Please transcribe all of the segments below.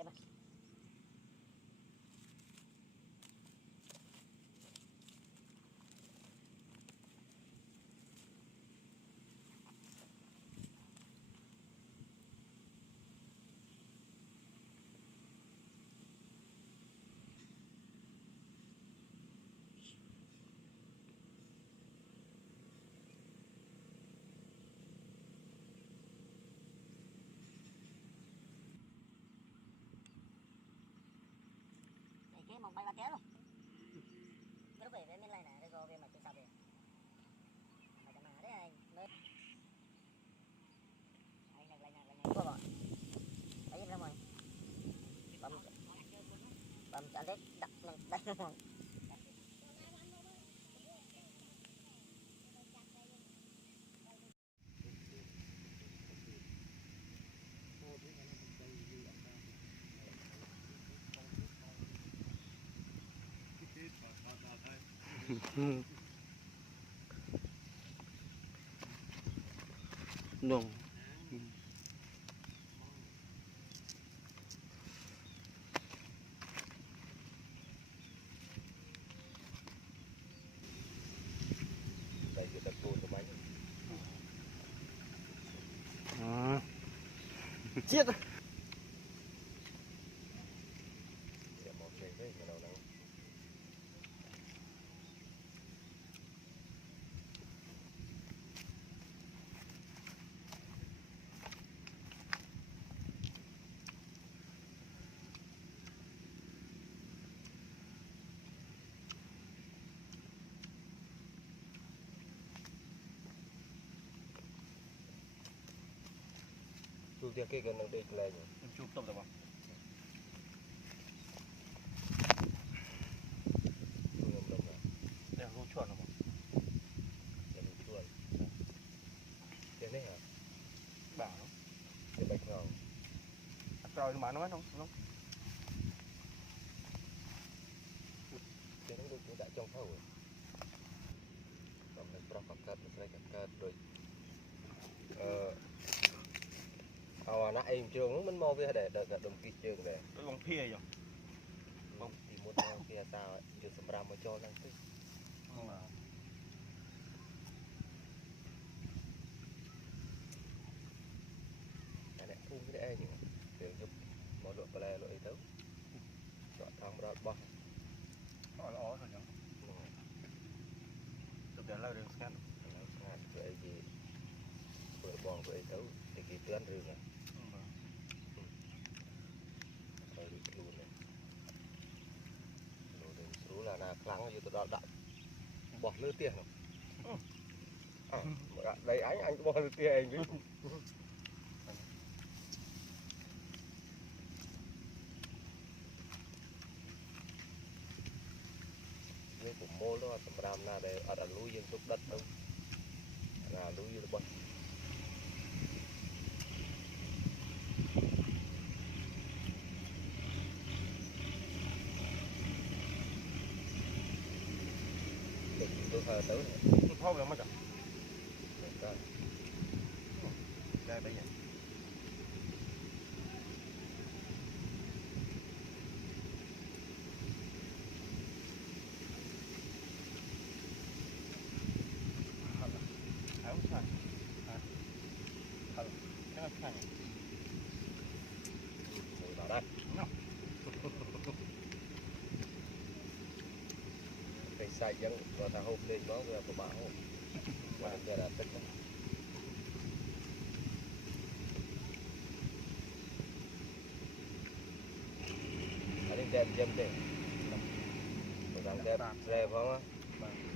em ạ. Cái một bay ba kéo luôn. Cái lúc về bên này nè, rồi về mà từ sao về. Mà chả mà đấy anh. Anh có bọn. Đấy ra ngoài. Bấm chả đấy đặt lên đây rồi. Nung. Đây người ta côn cái máy. Chết. Để một cái đấy người nào đâu. Chụp theo cái gần đây lên. Em chụp tông được không? Đây là gỗ chuột không? Để mình chuột. Cái này hả? Bảo nó. Cái bạch ngầu. Rồi mà nó không? Cái nó được đã trong thầu rồi. Còn mình pro cắt rồi. Nãy em trường mình mau về để đồng kỳ trường để. Cái bông phia rồi. Bông thì một kia tao chưa sắm ra mà cho năng tức. Cái này phun cái này nhỉ? Để giúp một độ play lỗi tới. Chọn thằng đó bom. Nó là ó rồi nhá. Từ từ lâu rồi scan. Vậy thì vừa bom vừa tới thì cái tuyến rừng này. Luôn này. Rồi là kháng như tôi đã bỏ lưỡi tiền không? Đây anh bỏ lưỡi tiền anh chứ. Cái cũng mô đó tầm ram na để ở núi dân túc đất đâu. Là núi như bật. Tôi hơi tới Thôi rồi mà chả. Đây đây. Áo xanh. Cái xanh. ngồi vào đây. Cái sạch vẫn và thằng hôm lên nó vừa có bảo và giờ là tất cả anh đem dâm đi một thằng đem xe không á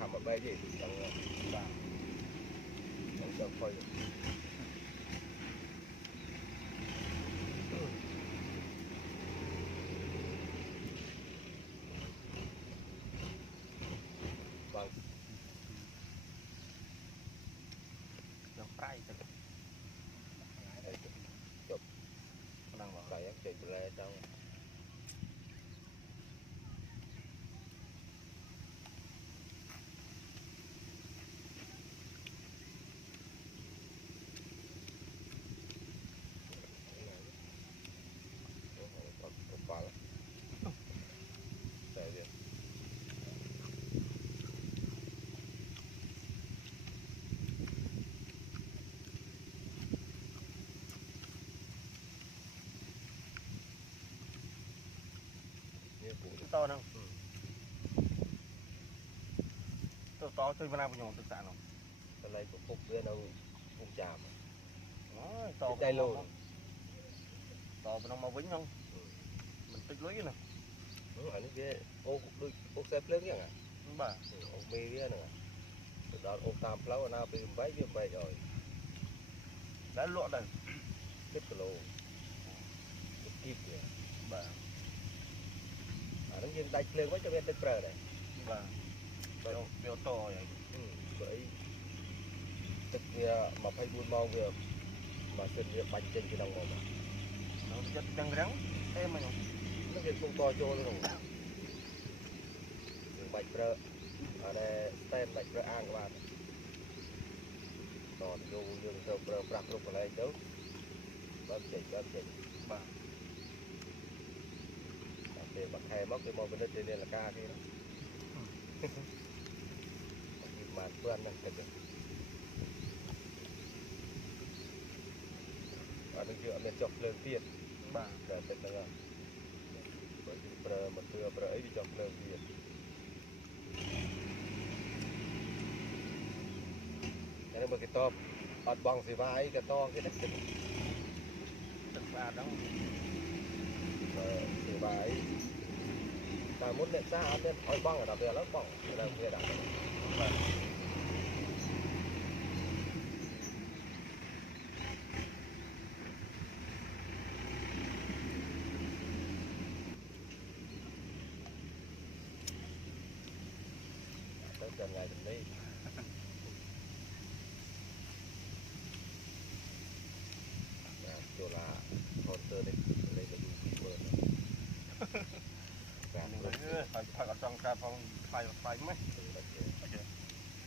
làm một bé gì thằng sợ phơi vâng Được fry từ chụp đang vào phải em chạy lên trong cụ to đâu to chơi vào nào bây giờ tự sản không cái này của phục với đâu phục chạm to đây luôn to bên trong vĩnh không mình tích lũy nè đúng rồi cái ô xe lớn nhá bà ô mì kia nè đó ô tam plau nào bị bay rồi đã lụa đây biết kilo kịp kìa bà nó nhiên đánh lên quá cho bên tên bờ này bà biểu to vậy bởi thực mà phải buôn mau việc mà xin việc bánh trên cái đồng mà nó rất căng rắn em mà nó việc không to cho luôn đường bạch bờ ở đây tên bạch bờ an các bạn còn vô đường sâu bờ bạc lúc ở đây đâu bơm chỉnh bà để bạc hè móc cái màu bên đây nên là ca kia đó mà quen năng cực ở đây chưa nên chọc lên tiền bà để tên là bởi vì bờ mà thừa bờ ấy đi chọc lên tiền cái này một cái to ọt bong xì vai cái to cái đất thật bà đâu xì vai ta muốn lên xa bên ọt bong ở đằng kia lắm bong ở đằng kia đằng tới gần ngày đến đây chỗ là con tơ đây đây là dùng mờ phải có trong ca phong phải mấy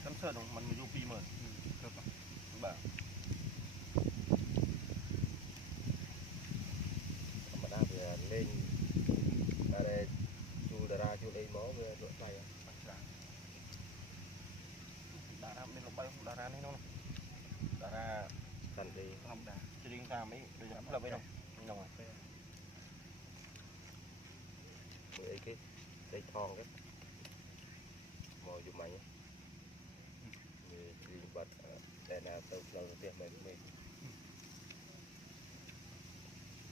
cắm sơ đồng mình mới pi mờ bà mà đa về lên ở đây chu ra chu đây máu về đội tay đã ra bên lục bay đã ra đấy không đã ra thành thì không đã chỉ riêng ta mấy bây giờ là bên đâu rồi mười cái thon cái mồi dùng mày như bật đây là từ đầu tiên mình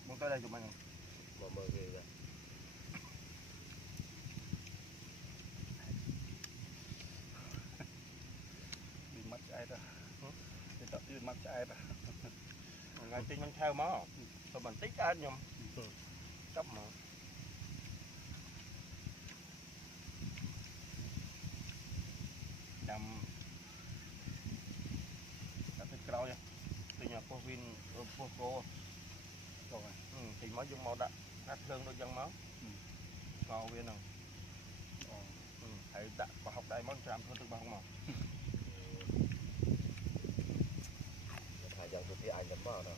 muốn tới đây chụp anh mà mơ ghê ra bị mất ai đó thì tập đi mất ai đó ngày tin mình theo máu rồi mình tích anh nhung cấp mà đầm đã thích cái nha từ nhà cô Vin cô rồi thì mới dùng màu đặt lương đôi dân máu ngon viên nào thầy đã có học đây món làm hơn từ bao mà thầy dần từ anh lắm mà nào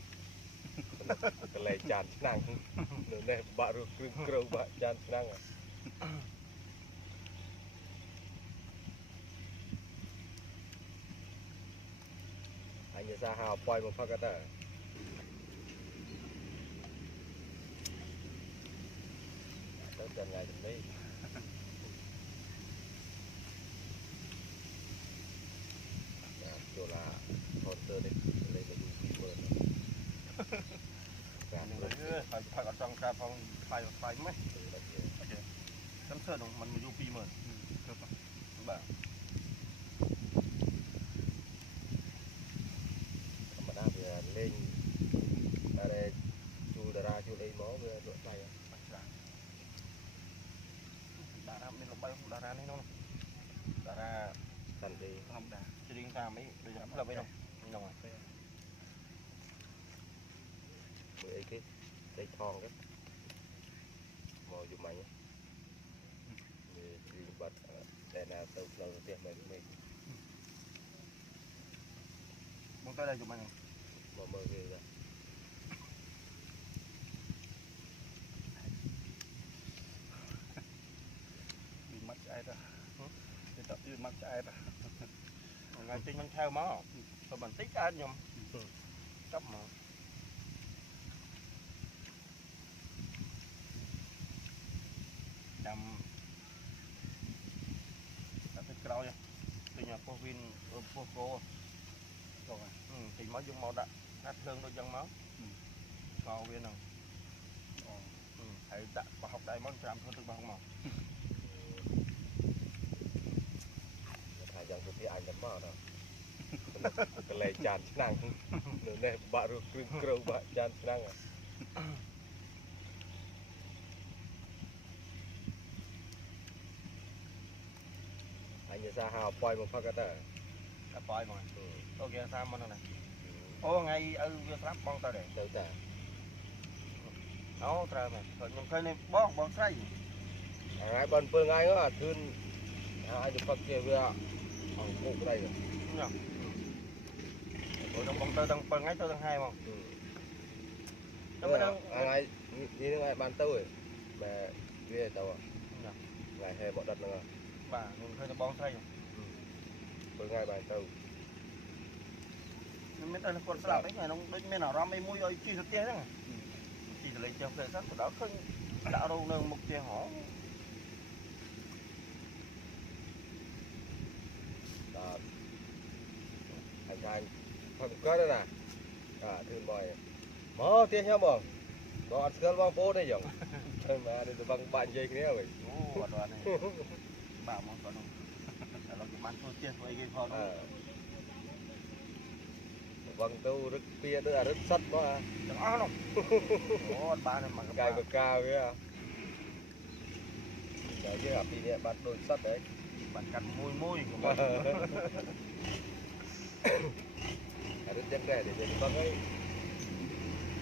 cái này chán năng nữa này bạn rồi kêu bạn chán năng à anh nhớ ra hào quay một phát cái tờ tới gần ngày đến đây chỗ là con tơ đây đây là dùng phim mờ phải có trong ca phong phải mấy cắm sơ đồng mình mới dùng phim mờ bà mà đa về lên ở đây chu ra chu đây máu về đội tay đã ra bên lục bay đã ra đấy không đã ra thành thì không đã chỉ riêng ta mấy bây giờ là bên đâu rồi mười cái thon cái mồi dùng mày như bật đây là từ đầu tiên mình muốn tới đây chụp anh mà mơ ghê ra bị mất ai đó thì tập đi mất ai đó ngày tin mình theo máu rồi mình tích anh nhung cấp mà ចាំតែទឹកក្រោយទិញពោះវីនពោះគោចុះទិញមកយើងមកដាក់ណាត់ភ្លើងដូចចឹងមកកោវាហ្នឹងហើយដាក់ប្រហុកដៃមកចាំធ្វើទឹកប្រហុកមក thà dần tôi thấy anh lắm mà đó cái này chán năng nữa này bạn rồi kêu bạn chán năng à anh nhớ ra hào poi một phát cái tờ តែប៉យមកអូគេសាមកហ្នឹងណាអូថ្ងៃឪវាស្រាប់បងទៅដែរ ទៅតា អូត្រូវមែនខ្ញុំឃើញនេះបងស្រី ថ្ងៃបងពើថ្ងៃហ្នឹងធឿនឲ្យទៅផឹកគេវាអង្គពុកđây rồi ញ៉ាំអូខ្ញុំបងទៅទាំង7ថ្ងៃទៅទាំង2មកខ្ញុំមិនដឹង ថ្ងៃនេះថ្ងៃបានទៅហើយតែវាទៅថ្ងៃហេបដិតហ្នឹង បាទខ្ញុំឃើញតែបងស្រី ពើថ្ងៃបានទៅ ខ្ញុំមានតែគាត់ស្លាប់អីហ្នឹងដូចមានអារម្មណ៍អីមួយឲ្យជិះទៅផ្ទះហ្នឹងជិះទៅលេងចុះផ្ទះសិនទៅដល់ឃើញដាក់រោងនៅមុខផ្ទះហ៎ anh trai thật có đây nè thương bòi mò tiền nhau bò có ăn sữa băng phố đây giống mà đi băng bạn dây kia rồi អូអត់បានទេបាទមកគាត់នោះតែលោកបានធ្វើចេះធ្វើអីគេផង băng tu rất kia tức là rất sắt quá ទាំងអស់នោះអូអត់បានទេមក cài bờ cao kia giờ chứ gặp đi nè bạn đôi sắt đấy បានកាត់មួយ rất chắc rẻ để đến băng ấy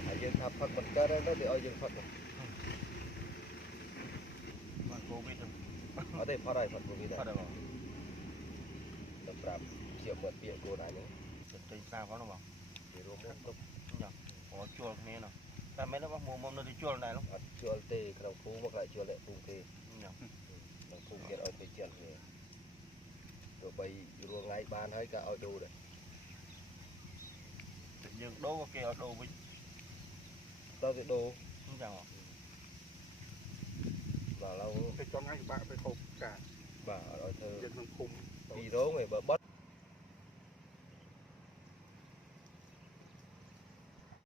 anh dân thập phật bật cơ đó để ơi dân phật បានកូវីដ ở đây phật này phật của mình អត់ này ទេបង tập rạp triệu mượn tiền của này nữa ទៅសាផងនោះបង thì luôn muốn tục អូជួលគ្នានោះតែមិនទេបងមុំនៅទីជួលដែរនោះ chuột tê đồng phú hoặc lại chuột lệ phú tê ញ៉ាំ đồng phú kia ở cái chuột này rồi bây ruộng ngay ban hết cả ở đâu đấy យើងដូរគេអត់ដូរវិញ tao cái đồ អញ្ចឹង là lâu ទៅចង់ឲ្យបាក់ទៅហូបកា bà ở thơ យើងក្នុងភូមិ đi đó người bà bắt